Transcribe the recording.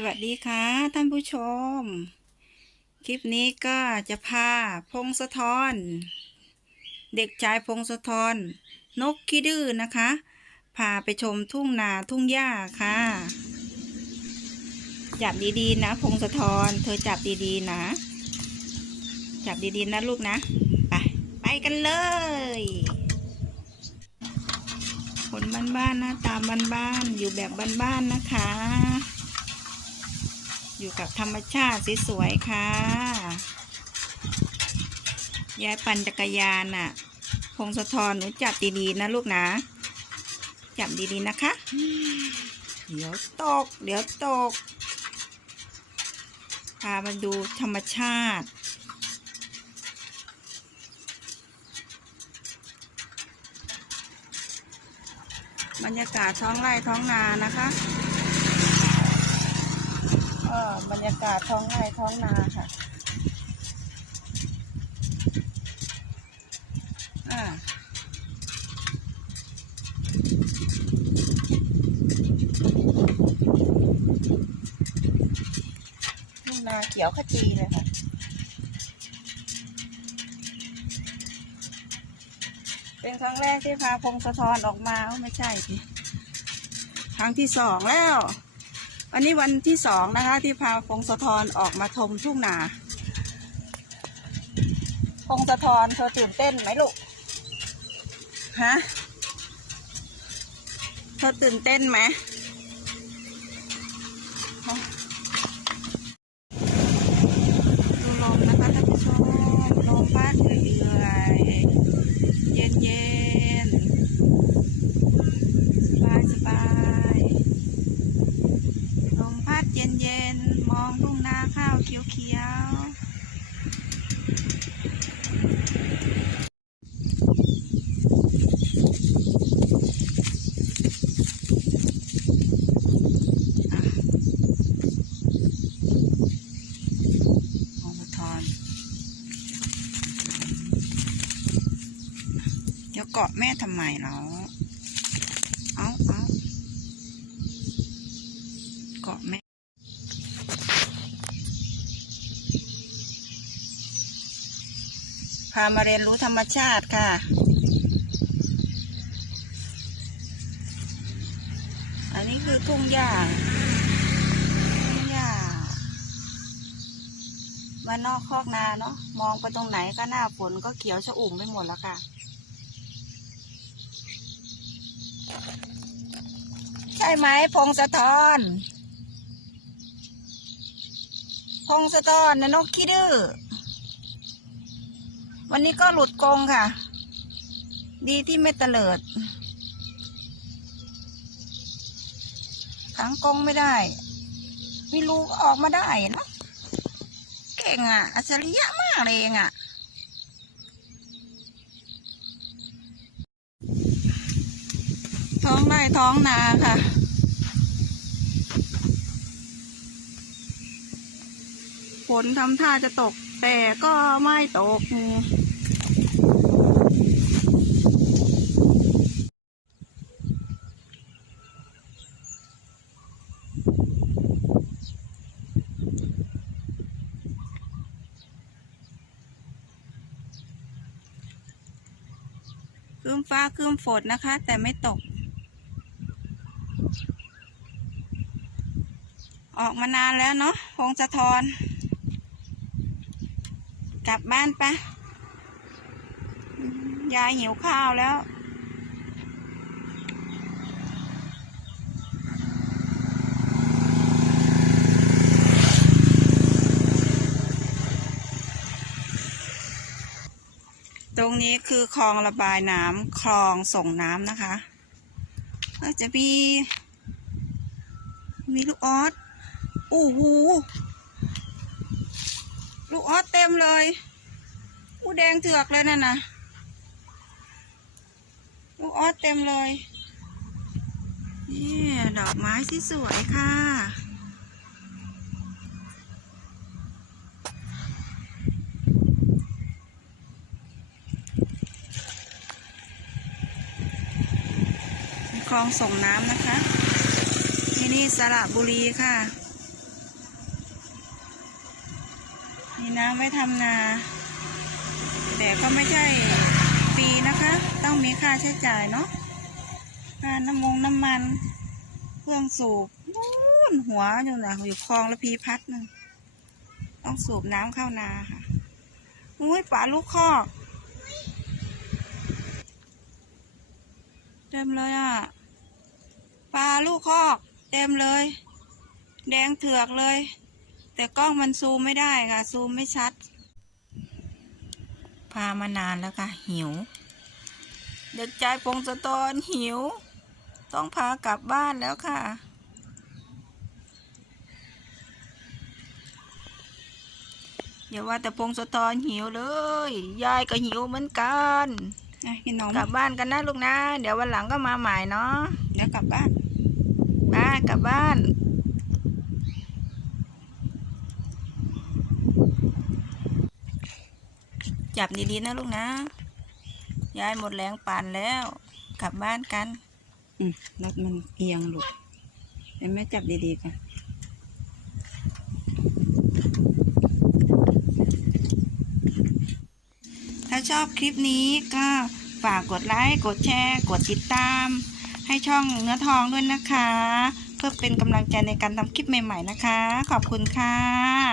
สวัสดีค่ะ ท่านผู้ชม คลิปนี้ก็จะพาพงศธรเด็กชายพงศธรนกขี้ดื้อนะคะ พาไปชมทุ่งนาทุ่งหญ้าค่ะ จับดีๆนะ พงศธรเธอจับดีๆนะ จับดีๆนะลูกนะ ไป ไปกันเลยคนบ้านๆนะตามบ้านๆอยู่แบบบ้านๆนะคะ อยู่กับธรรมชาติสวยๆค่ะ ยายปั่นจักรยานน่ะ พงศธรหนูจับดีๆนะลูกนะ จับดีๆนะคะ เดี๋ยวตก เดี๋ยวตก พามาดูธรรมชาติบรรยากาศท้องไร่ท้องนานะคะ เออบรรยากาศท้องไร่ท้องนาค่ะ อ่าทุ่งนาเขียวขจีเลยค่ะเป็นครั้งแรกที่พาพงศธรออกมาเอ้าไม่ใช่สิครั้งที่สองแล้ว วันนี้วันที่สองนะคะ ที่พาพงศธรออกมาชมทุ่งนา พงศธรเธอตื่นเต้นไหมลูก ฮะ เธอตื่นเต้นไหมดูลมนะคะท่านผู้ชม ลมพัดเอื่อยๆเย็นๆ สบายสบายๆ ลมพัดเย็นๆ มองทุ่งนาข้าวเขี ยวๆอะมองสะทอนเดี๋ยวเกาะแม่ทำไมเนาะามาเรียนรู้ธรรมชาติค่ะ อันนี้คือทุ่งหญ้าทุ่งหญ้าบ้านนอกคอกนาเนาะ มองไปตรงไหนก็หน้าฝนก็เขียวชอุ่มไปหมดแล้วค่ะใช่ไหมพงศธรพงศธรนะนกขี้ดื้อ วันนี้ก็หลุดกงค่ะ ดีที่ไม่เตลิดขังกงไม่ได้ ไม่รู้ก็ออกมาได้เนะเก่งอะ อัจฉริยะมากเลยเองอะท้องไร่ท้องนาค่ะ ฝนทำท่าจะตก แต่ก็ไม่ตกครึ้มฟ้าครึ้มฝนนะคะ แต่ไม่ตก ออกมานานแล้วเนาะพงศธร กลับบ้านปะยายหิวข้าวแล้ว ตรงนี้คือคลองระบายน้ำคลองส่งน้ำนะคะก็จะมีมีลูกออสโอ้โห ลูกออสเต็มเลยอู้แดงเถือกเลยนั่นนะลูกออสเต็มเลย นี่ดอกไม้ที่สวยค่ะคลองส่งน้ำนะคะ ที่นี่สระบุรีค่ะ นี่นะไม่ทำนา แต่ก็ไม่ใช่ฟรีนะคะ ต้องมีค่าใช้จ่ายเนาะค่าน้ำมงน้ำมัน เครื่องสูบนู่นหัวอยู่นะอยู่คลองละพีพัดนึงต้องสูบน้ำเข้านาค่ะอุ้ยป่าลูกคอกเต็มเลยอะปลาลูกคอก เต็มเลย แดงเถือกเลย แต่กล้องมันซูมไม่ได้ค่ะ ซูมไม่ชัด พามานานแล้วค่ะ หิว เด็กใจพงศตรหิว ต้องพากลับบ้านแล้วค่ะอย่าว่าแต่พงศตรหิวเลย ยายก็หิวเหมือนกันกินนมกลับบ้านกันนะลูกนะ เดี๋ยววันหลังก็มาใหม่เนาะเดี๋ยวกลับบ้านบ้านกลับบ้าน จับดีๆนะลูกนะ ยายหมดแรงปั่นแล้ว กลับบ้านกัน อืมรถมันเอียงลูกเดี๋ยวแม่จับดีๆกันถ้าชอบคลิปนี้ก็ฝากกดไลค์ กดแชร์ กดติดตาม ให้ช่องเนื้อทองด้วยนะคะ เพื่อเป็นกำลังใจในการทำคลิปใหม่ ๆ นะคะ ขอบคุณค่ะ